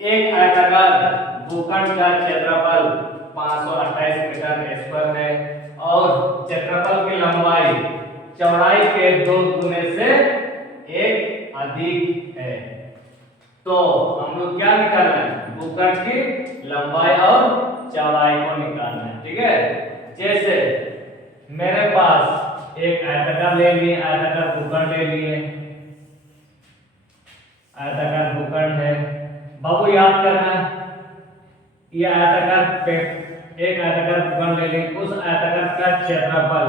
एक आयताकार भूखंड का क्षेत्रफल 528 मीटर स्क्वायर है और क्षेत्रफल की लंबाई चौड़ाई के 2 गुने से 1 अधिक है। तो हम लोग क्या निकालना है? भूखंड की लंबाई और चौड़ाई को निकालना है। ठीक है, जैसे मेरे पास एक आयताकार ले लिए, आयताकार भूखंड ले लिए, आयताकार भूखंड है। बाबू याद करना, ये आयताकार एक आयताकार भूखंड ले लें, उस आयताकार का क्षेत्रफल,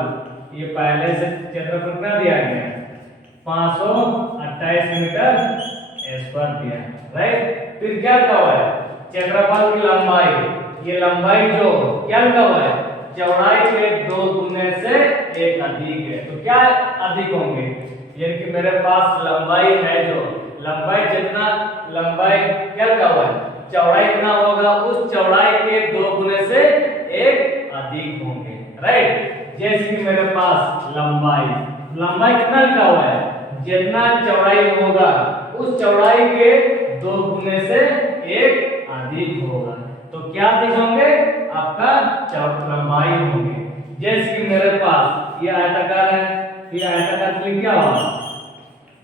ये पहले से क्षेत्रफल कितना दिया गया? 528 मीटर स्क्वायर दिया, राइट। फिर क्या लिखा हुआ है? क्षेत्रफल की लंबाई, ये लंबाई जो क्या लिखा हुआ है? चौड़ाई के 2 गुने से 1 अधिक है। तो क्या अधिक होंगे? यानी कि मेरे पास लंबाई है, जो लंबाई जितना, लंबाई क्या लिखा हुआ है? चौड़ाई कितना होगा? उस चौड़ाई के 2 गुने से 1 अधिक होंगे, राइट। जैसे कि मेरे पास लंबाई कितना लिखा हुआ है? जितना चौड़ाई होगा उस चौड़ाई के 2 गुने से 1 अधिक होगा। तो क्या अधिक होंगे? आपका लंबाई होंगे। जैसे कि मेरे पास ये आयताकार है, ये आयताकार के लिए क्या हुआ?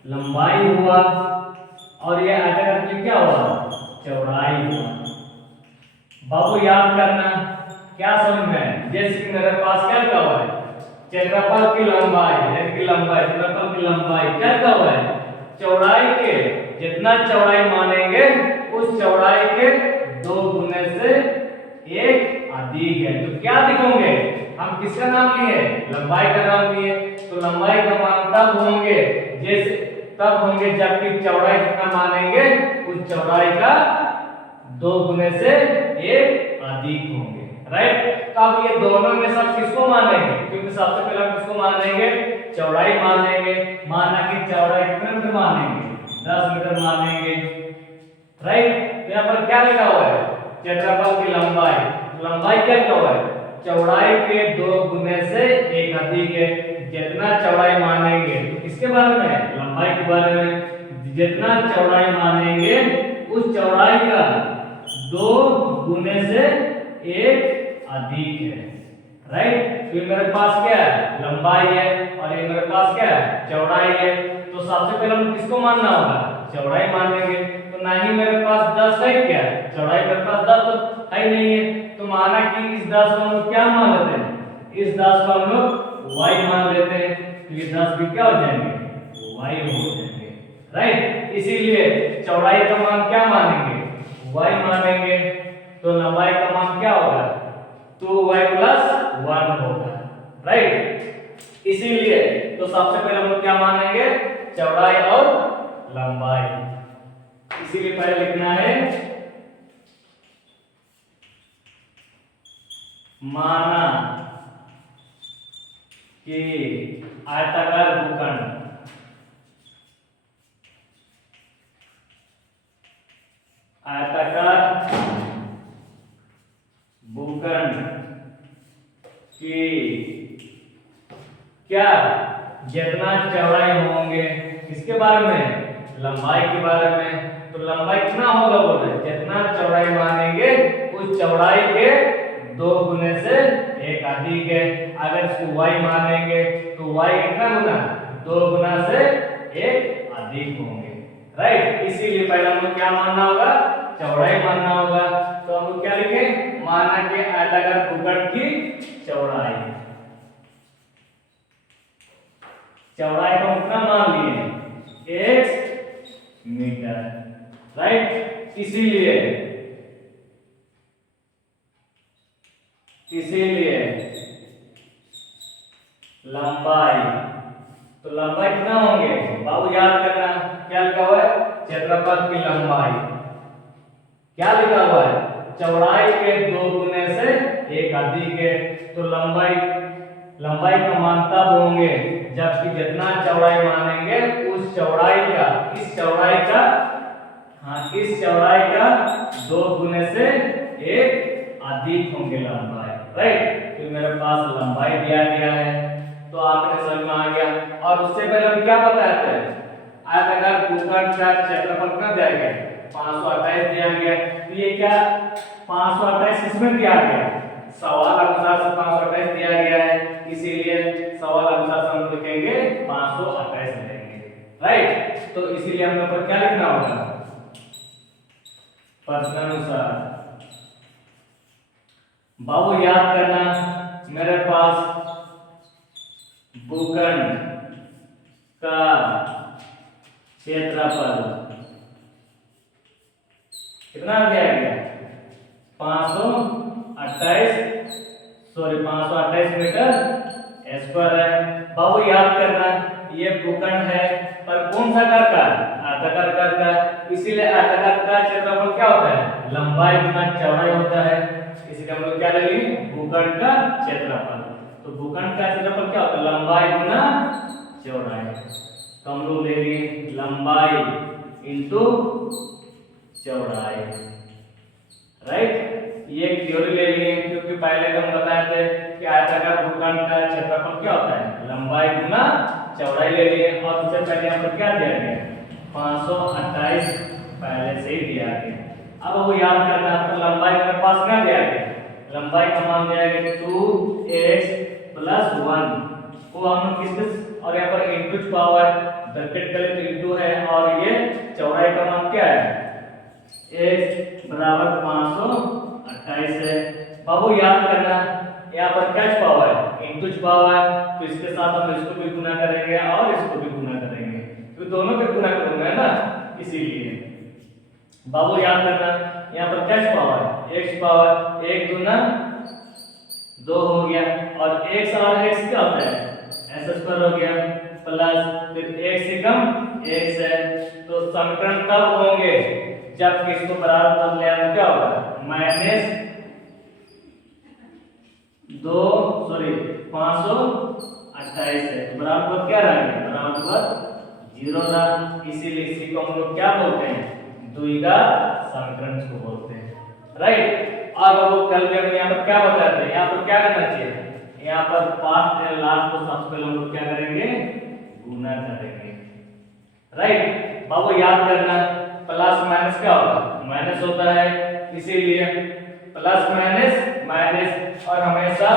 लंबाई हुआ, और ये आयताकार के लिए क्या हुआ? चौड़ाई हुआ। बाबू याद करना, क्या समझ में? जैसे कि मेरे पास क्या लिखा हुआ है? क्षेत्रफल की लंबाई, यानी कि लंबाई, क्षेत्रफल की लंबाई क्या लिखा हुआ है? चौड़ाई के, जितना चौड़ाई मानेंगे उस चौड़ाई के 2 गुने से 1 अधिक है। तो क्या अधिक होंगे? हम किसका नाम लिए? लंबाई का नाम लिए। तो लंबाई का मान तब होंगे, जैसे तब होंगे जबकि चौड़ाई कितना मानेंगे उस चौड़ाई का 2 गुने से 1 अधिक होंगे, राइट। तो अब ये दोनों में सब किसको मानेंगे? क्योंकि सबसे पहले हम किसको मानेंगे? चौड़ाई मानेंगे। माना कि चौड़ाई कितने मीटर मानेंगे? 10 मीटर मानेंगे, राइट। तो यहाँ पर क्या लिखा हुआ है? क्षेत्रफल की लंबाई क्या लिखा हुआ है? चौड़ाई के 2 गुने से 1 अधिक है। जितना चौड़ाई मानेंगे, तो किसके बारे में? लंबाई के बारे में। जितना चौड़ाई मानेंगे उस चौड़ाई का 2 गुने से 1 अधिक है, राइट। तो मेरे पास क्या है? लंबाई है, और ये मेरे पास क्या है? चौड़ाई है। तो सबसे पहले हम किसको मानना होगा? चौड़ाई मानेंगे। तो ना ही मेरे पास 10 है, क्या चौड़ाई मेरे पास 10 तो है नहीं है। तो माना कि इस 10 को हम लोग क्या मान लेते हैं? इस 10 को हम लोग y मान लेते हैं। तो ये 10 भी क्या हो जाएंगे? y हो जाएंगे, राइट। इसीलिए चौड़ाई का मान क्या मानेंगे? y मानेंगे। तो लंबाई का मान क्या होगा? 2y + 1 होगा, राइट। इसीलिए तो सबसे पहले हम लोग क्या मानेंगे? चौड़ाई और लंबाई। इसीलिए पहले लिखना है माना कि आयताकार भूखंड, आयताकार भूखंड की क्या जितना चौड़ाई होंगे, किसके बारे में? लंबाई के बारे में। तो लंबाई कितना होगा बोले? जितना चौड़ाई मानेंगे उस चौड़ाई के 2 गुने से 1 अधिक है। अगर इसको y मानेंगे तो y कितना गुना? 2 गुना से 1 अधिक होंगे, राइट। इसीलिए पहले हमको क्या मानना होगा? चौड़ाई मानना होगा। तो हम लोग क्या लिखें? माना कि आयताकार भूखंड की चौड़ाई, चौड़ाई को कितना मान लिए? 1 मीटर, राइट। इसीलिए लंबाई, तो लंबाई कितना होंगे? बाबू याद करना, क्या लिखा हुआ है? क्षेत्रफल की लंबाई क्या लिखा हुआ है? चौड़ाई के 2 गुने से 1 अधिक है। तो लंबाई का मान तब होंगे जबकि जितना चौड़ाई मानेंगे उस चौड़ाई का, इस चौड़ाई का, इस चौड़ाई का 2 गुने से 1 अधिक होंगे लंबाई, राइट। तो मेरे पास लंबाई दिया गया है, तो आपने समझ में आ गया। और उससे पहले हम क्या बताते हैं? आयताकार भूखंड का क्षेत्रफल कितना दिया गया? 528 दिया गया। तो ये क्या 528 किसमें दिया गया, सवाल अनुसार से 528 दिया गया है, इसीलिए सवाल अनुसार से हम लिखेंगे 528 लिखेंगे, राइट। तो इसीलिए हमें ऊपर क्या लिखना होगा, प्रश्न अनुसार। बाबू याद करना, मेरे पास भूखंड का क्षेत्रफल कितना दिया गया, 528 मीटर स्क्वायर है। बाबू याद करना, ये भूखंड है पर कौन सा आकार का, आयताकार आकार का, इसीलिए आयताकार का क्षेत्रफल क्या होता है, लंबाई गुना चौड़ाई होता है, इसीलिए हम लोग क्या लेंगे, भूखंड का क्षेत्रफल। तो भूखंड का क्षेत्रफल क्या होता है, लंबाई गुना चौड़ाई। तो हम लोग लेंगे लंबाई इंटू चौड़ाई, राइट। ये थ्योरी ले लिए क्योंकि पहले हम बताए थे कि आयताकार भूखंड का क्षेत्रफल क्या होता है, लंबाई गुना चौड़ाई ले लिए। और सबसे पहले यहाँ पर क्या दिया गया, 528 पहले से ही दिया गया। अब वो याद करना, तो लंबाई मेरे पास क्या दिया गया, लंबाई का मान दिया गया 2x + 1 को हम किसके, और यहाँ पर इंटू पावर ब्रैकेट करें तो इंटू है, और ये चौड़ाई का मान क्या है, x बराबर 528 है। बाबू याद करना, यहाँ पर क्या छुपा हुआ है, इंटू छुपा हुआ है, तो इसके साथ हम इसको भी गुना करेंगे और इसको भी गुना करेंगे, तो दोनों के गुना करूंगा है ना, इसीलिए। बाबू याद करना, यहाँ पर क्या छुपा हुआ है, x छुपा हुआ है, 1 दूना 2 हो गया, और x और x क्या होता है, s² हो गया, प्लस फिर x से कम x है। तो समीकरण तब होंगे जब किसको बराबर पद ले आना, क्या होगा, -528 है, तो बराबर पद क्या रहेगा, बराबर पद 0 रहा, इसीलिए इसी को हम लोग क्या बोलते हैं, द्विघात समीकरण को बोलते हैं, राइट। और अब कल के हम यहाँ पर क्या बताते हैं, यहाँ पर क्या करना चाहिए, यहाँ पर पास्ट और लास्ट को सबसे पहले हम लोग क्या करेंगे, गुना करेंगे, राइट। बाबू याद करना, प्लस माइनस क्या होगा, माइनस होता है, इसीलिए प्लस माइनस माइनस, और हमेशा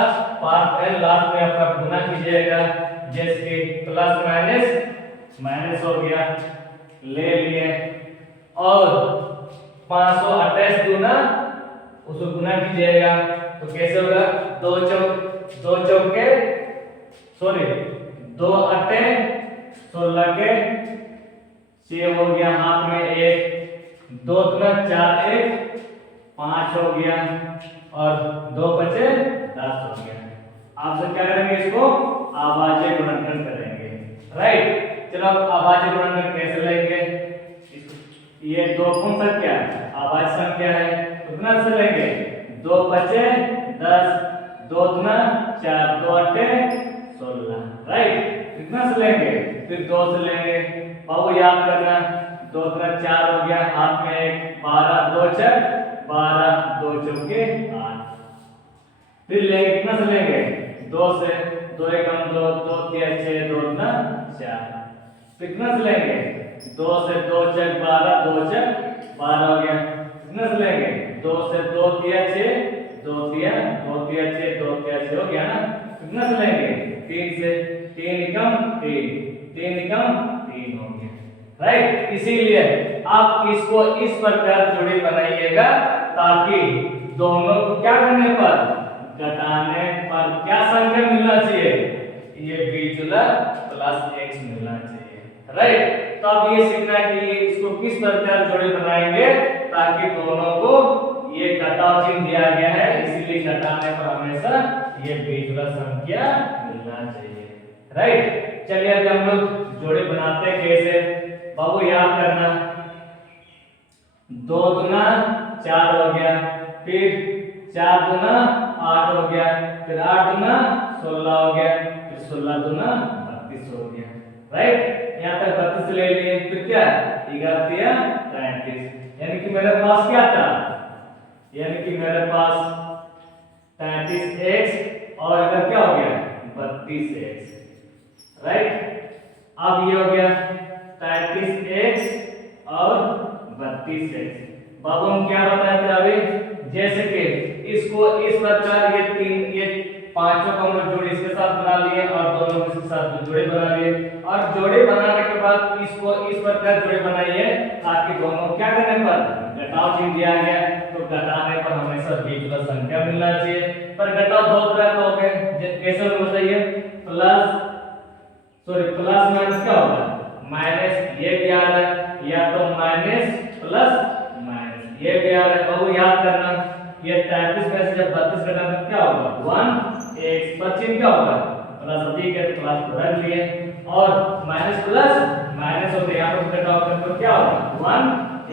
पास्ट और लास्ट में आपका गुना कीजिएगा, जैसे कि प्लस माइनस माइनस हो गया, ले लिए, और 528 दूना उसको गुना कीजिएगा, तो कैसे होगा, 2 चौके 2 अट्टे 16 के 6 हो गया, हाथ में 1, 2 दूना 4, 1 5 हो गया, और 2 बचे 10 हो गया। आपसे क्या करेंगे, इसको अभाज्य गुणनखंड करेंगे, राइट। चलो अब अभाज्य गुणनखंड कैसे लेंगे, ये 2 कौन संख्या है, अभाज्य संख्या है, कितना से लेंगे, 2 बचे 10, 2 दूना 4, 2 अट्टे 16, राइट। कितना से लेंगे, फिर 2 से लेंगे। बाबू याद करना, 2 दूना 4 हो गया, हाथ में 1, 12, 2 4 12, 2 चौके 8, फिर लेंगे, कितना से लेंगे, 2 से, 2 एकम 2, 2 3 6, 2 दूना 4, कितना से लेंगे, 2 से 2 4 12, 2 4 12 हो गया, कितना से लेंगे, 2 से 2 3 6, 2 3 6, 2 3 6 हो गया ना, कितना से लेंगे, 3 से, 3 एकम 3, 3 एकम 3 हो गया, राइट। इसीलिए आप इसको इस प्रकार जोड़ी बनाइएगा, ताकि दोनों को क्या करने पर, घटाने पर क्या संख्या मिलना चाहिए, ये बीजुला प्लस x मिलना चाहिए, राइट। तो अब ये सीखना है कि इसको किस प्रकार जोड़ी बनाएंगे, ताकि दोनों को, ये घटाव चिन्ह दिया गया है, इसीलिए घटाने पर हमेशा ये बीजुला संख्या मिलना चाहिए, राइट। चलिए अब हम लोग जोड़ी बनाते हैं कैसे, बाबू याद करना, 2 दूना 4 हो गया, फिर 4 दूना 8 हो गया, फिर 8 दूना 16 हो गया, फिर 16 दूना 32 हो गया, राइट। यहाँ तक 32 ले लिए, फिर क्या 11 33, यानी कि मेरे पास क्या था, यानी कि मेरे पास 33x और इधर क्या हो गया 32x, राइट। अब ये हो गया 33x और 32x, बाबू हम क्या बताए थे अभी, जैसे कि इसको इस प्रकार ये पांचों को हम लोग जोड़ी इसके साथ बना लिए और दोनों को इसके साथ जोड़ी बना लिए, और जोड़ी बनाने के बाद इसको इस प्रकार जोड़ी बनाइए ताकि दोनों क्या करने पर घटाव चिन्ह दिया गया, तो घटाने पर हमेशा बीजगत संख्या मिलना चाहिए। पर घटाव दो तरह का हो गया, कैसे होगा बताइए, प्लस माइनस क्या होगा, माइनस ये भी आ रहा है, या तो माइनस प्लस माइनस ये भी आ रहा है। बाबू याद करना, ये 33 में से जब 32 घटाना तो क्या होगा 1 x पर चिन्ह क्या होगा प्लस, ठीक है तो प्लस को रख लिए, और माइनस प्लस माइनस होते हैं, यहाँ पर घटाव करते तो क्या होगा 1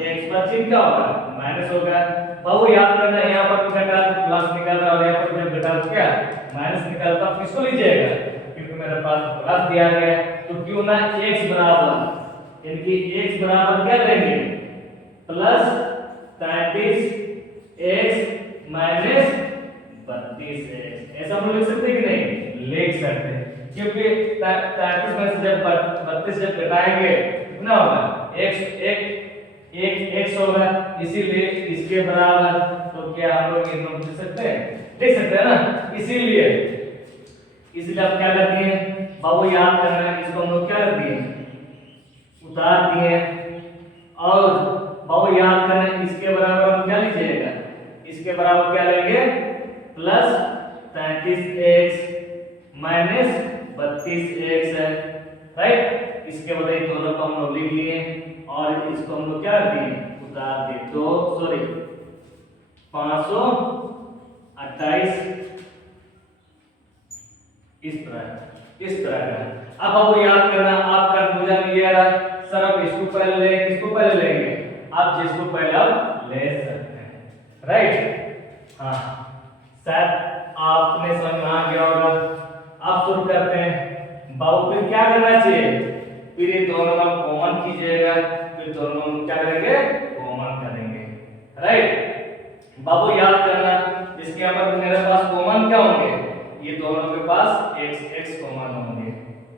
x पर चिन्ह क्या होगा माइनस होगा। बाबू याद करना, यहाँ पर घटा प्लस निकल रहा है और यहाँ पर जब घटा तो क्या माइनस निकलता, तो किसको लीजिएगा, क्योंकि मेरे पास प्लस दिया गया है तो क्यों ना x बराबर, यानी x बराबर क्या करेंगे प्लस 33x माइनस 32x, ऐसा हम लोग लिख सकते हैं कि नहीं, लिख सकते हैं, क्योंकि 33 में से जब 32 जब घटाएंगे कितना होगा x होगा, इसीलिए इसके बराबर, तो क्या हम लोग ये नोट लिख सकते हैं ना, इसीलिए आप क्या करते हैं बाबू याद करना है, इसको हम लोग क्या करते हैं उतार दिए, और बाबू याद करना है इसके बराबर हम क्या लीजिएगा, इसके बराबर क्या लेंगे प्लस 33x माइनस 32x है, राइट। इसके बाद ये दोनों को हम लोग लिख लिए और इसको हम लोग क्या कर दिए उतार दिए, तो सॉरी 528 इस तरह का। अब आपको याद करना, आपका कंफ्यूजन ये रहा सर अब इसको पहले लेंगे किसको पहले लेंगे, आप जिसको पहले आप ले सकते हैं, राइट। हाँ शायद आपने समझ में आ गया होगा। आप शुरू करते हैं बाबू, फिर क्या करना चाहिए, फिर ये दोनों हम कॉमन कीजिएगा, फिर दोनों हम क्या करेंगे कॉमन करेंगे, राइट। बाबू याद करना, जिसके यहाँ पर मेरे पास कॉमन क्या होंगे, ये दोनों के पास x कॉमन होंगे,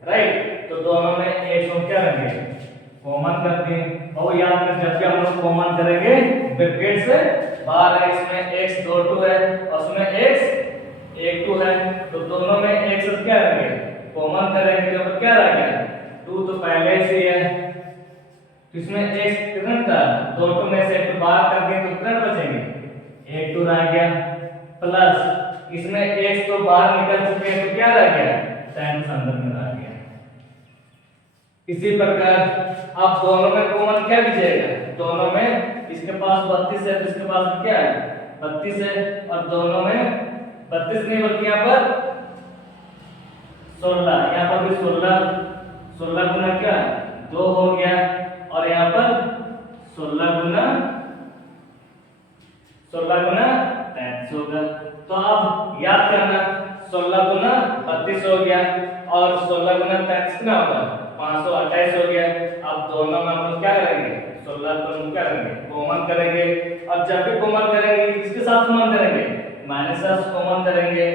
राइट। तो दोनों में x हम क्या करेंगे कॉमन करते हैं, और याद करें जब भी हम लोग कॉमन करेंगे ब्रैकेट से बाहर है, इसमें x 2 है और उसमें x 1 है, तो दोनों में x क्या करेंगे कॉमन करेंगे, तो क्या रहेगा 2 तो पहले से है, तो इसमें x कितना था 2 में से 1 बाहर कर दिए तो कितना बचेंगे 1 रह गया, प्लस इसमें x तो बाहर निकल चुके हैं तो क्या रह गया टाइम्स अंदर में रह गया। इसी प्रकार आप दोनों में कॉमन क्या लीजिएगा, दोनों में इसके पास 32 है तो इसके पास क्या है 32 है, और दोनों में 32 नहीं बल्कि यहाँ पर 16, यहाँ पर भी 16 गुना क्या 2 हो गया, और यहाँ पर 16 गुना 33 होगा। तो आप याद करना 16 गुना 32 हो गया और 16 गुना 33 कितना होगा 528 हो गया। अब दोनों में हम लोग क्या करेंगे 16 को हम क्या करेंगे कॉमन करेंगे, अब जब भी कॉमन करेंगे किसके साथ कॉमन करेंगे माइनस से कॉमन करेंगे,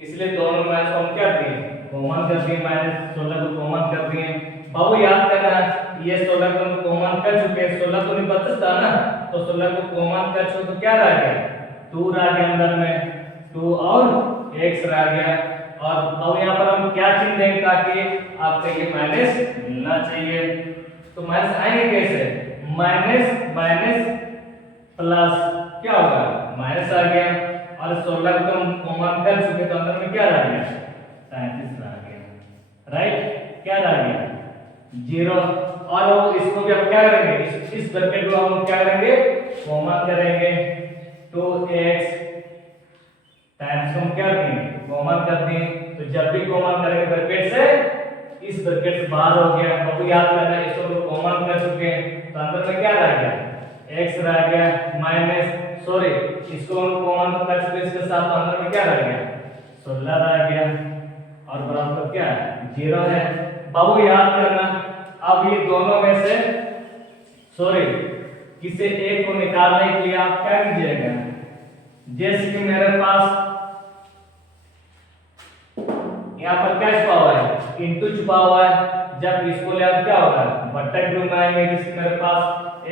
इसलिए दोनों माइनस को हम क्या दिए कॉमन कर दिए, माइनस 16 को कॉमन कर दिए। बाबू याद करना ये 16 को हम कॉमन कर चुके हैं, 16 तो नहीं 32 था ना, तो 16 को कॉमन कर चुके तो क्या रह गया 2 रह गया अंदर में 2 और x रह गया। और अब यहाँ पर हम क्या चिन्ह देंगे ताकि आपको ये माइनस मिलना चाहिए, तो माइनस आएंगे कैसे माइनस प्लस क्या होगा माइनस आ गया, और 16 को हम कॉमन कर चुके तो अंदर में क्या रह गया 37 रह गया, राइट। क्या रह गया 0, और इसको भी हम क्या करेंगे इस ब्रैकेट को हम क्या करेंगे कॉमन करेंगे, 2x टाइम्स हम क्या करेंगे कॉमन करते हैं, तो जब भी कॉमन करेंगे ब्रैकेट से इस ब्रैकेट से बाहर हो गया, अब याद करना इसको हम कॉमन कर चुके हैं तो अंदर में क्या रह गया x रह गया, माइनस सॉरी इसको हम कॉमन कर चुके इसके साथ तो अंदर में क्या रह गया 16 रह गया, और बराबर क्या 0 है। बाबू याद करना अब ये दोनों में से सॉरी किसी एक को निकालने के लिए आप क्या कीजिएगा, जैसे कि मेरे पास यहाँ पर क्या छुपा हुआ है इनटू छुपा हुआ है, जब इसको ले आप क्या होगा बट्टा के रूप में आएंगे, जिससे मेरे पास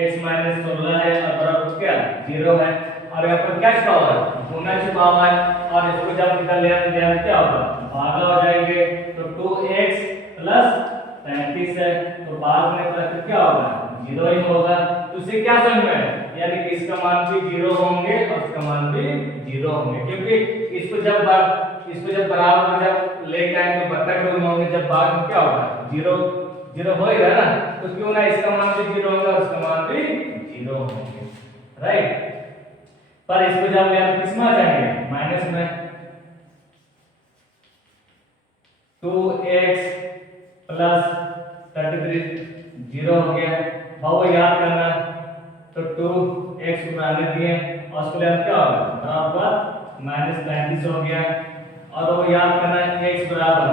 x माइनस 16 है और बराबर क्या 0 है, और यहाँ पर क्या छुपा हुआ है गुना छुपा हुआ है, और इसको जब निकाल लिया तो क्या होगा भागा हो जाएंगे, तो 2x प्लस 33 है, तो भाग में तो क्या होगा 0 ही होगा। तो इससे क्या समझ में आया, यानी कि इसका मान भी 0 होंगे और इसका मान भी 0 होंगे, क्योंकि इसको जब बराबर जब लेके आएंगे तो बट्टा के रूप में होंगे, जब भाग में क्या होगा 0 0 हो ही रहा ना, तो क्यों ना इसका मान भी 0 होगा और इसका मान भी 0 होंगे, राइट। पर इसको जब ले किस में आ जाएंगे माइनस में, 2x प्लस 33 0 हो गया, भाव याद करना, तो 2x को रहने दिए और उसके लिए क्या होगा बराबर माइनस 33 हो गया, और वो याद करना है x बराबर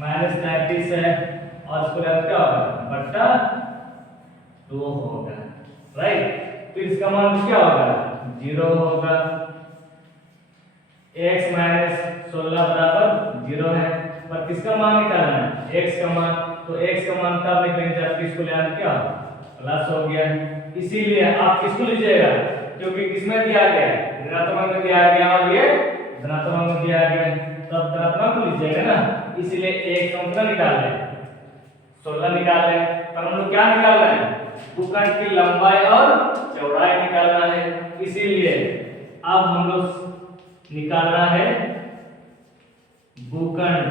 माइनस 33 है और इसको लिए क्या होगा बट्टा 2 होगा, राइट। तो इसका मान क्या होगा 0 होगा, x माइनस 16 बराबर 0 है, पर किसका मान निकालना है x का मान, तो x का मान तब निकलेंगे जब इसको ले आना क्या प्लस हो गया, इसीलिए आप किसको लीजिएगा क्योंकि किसमें दिया गया है ऋणात्मक में दिया गया और ये धनात्मक में दिया गया है, तब धनात्मक को लीजिएगा ना, इसीलिए एक संख्या निकाल ले 16 निकाल ले, पर हम लोग क्या निकालना है भूखंड की लंबाई और चौड़ाई निकालना है, इसीलिए अब हम लोग निकालना है भूखंड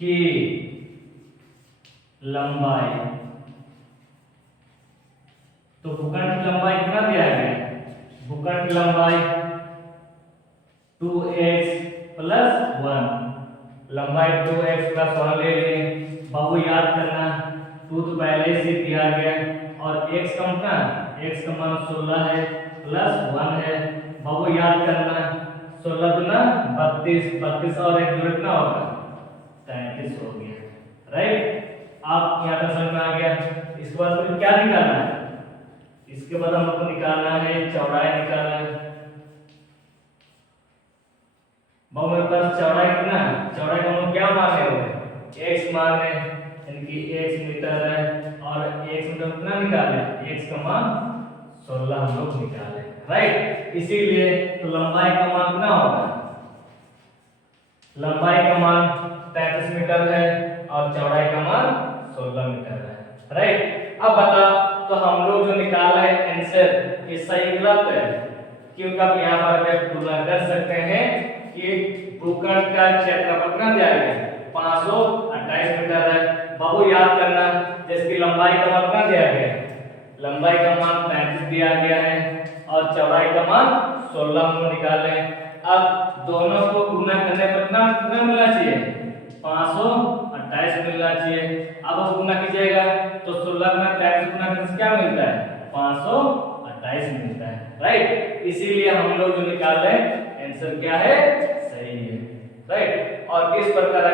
की लंबाई, तो भूखंड की लंबाई कितना दिया गया भूखंड की लंबाई 2x प्लस 1, लंबाई 2x प्लस 1 ले लें, बाबू याद करना 2 तो पहले से दिया गया और x का मान 16 है प्लस 1 है, बाबू याद करना 16 गुना 32 और एक जोड़ कितना होगा 33 हो गया, राइट। आप यहाँ तक समझ में आ गया। इसके बाद फिर क्या निकालना है, इसके बाद हम लोग को निकालना है चौड़ाई निकालना है, बाबू मेरे पास चौड़ाई कितना है, चौड़ाई को हम क्या मान रहे हो x मान रहे हैं, यानी कि x मीटर है और x मीटर कितना निकाले x का मान 16 हम लोग निकाले, राइट। इसीलिए तो लंबाई का मान कितना होगा, लंबाई का मान 33 मीटर है और चौड़ाई का मान 16 मीटर है, राइट। अब बता तो हम लोग जो निकाला है आंसर ये सही गलत है, क्योंकि आप यहाँ पर तुलना कर सकते हैं कि भूखंड का क्षेत्रफल कितना दिया गया है 528 मीटर है, बाबू याद करना जिसकी लंबाई का मान कितना दिया गया है, लंबाई का मान 35 दिया गया है और चौड़ाई का मान 16 हम निकाले। अब दोनों को गुना करने पर कितना मिलना चाहिए 528 मिलना चाहिए, अब आप गुना कीजिएगा तो 16 गुना 33 गुना करने से क्या मिलता है 528 मिलता है, राइट। इसीलिए हम लोग जो निकाल रहे हैं आंसर क्या है सही है, राइट। और इस प्रकार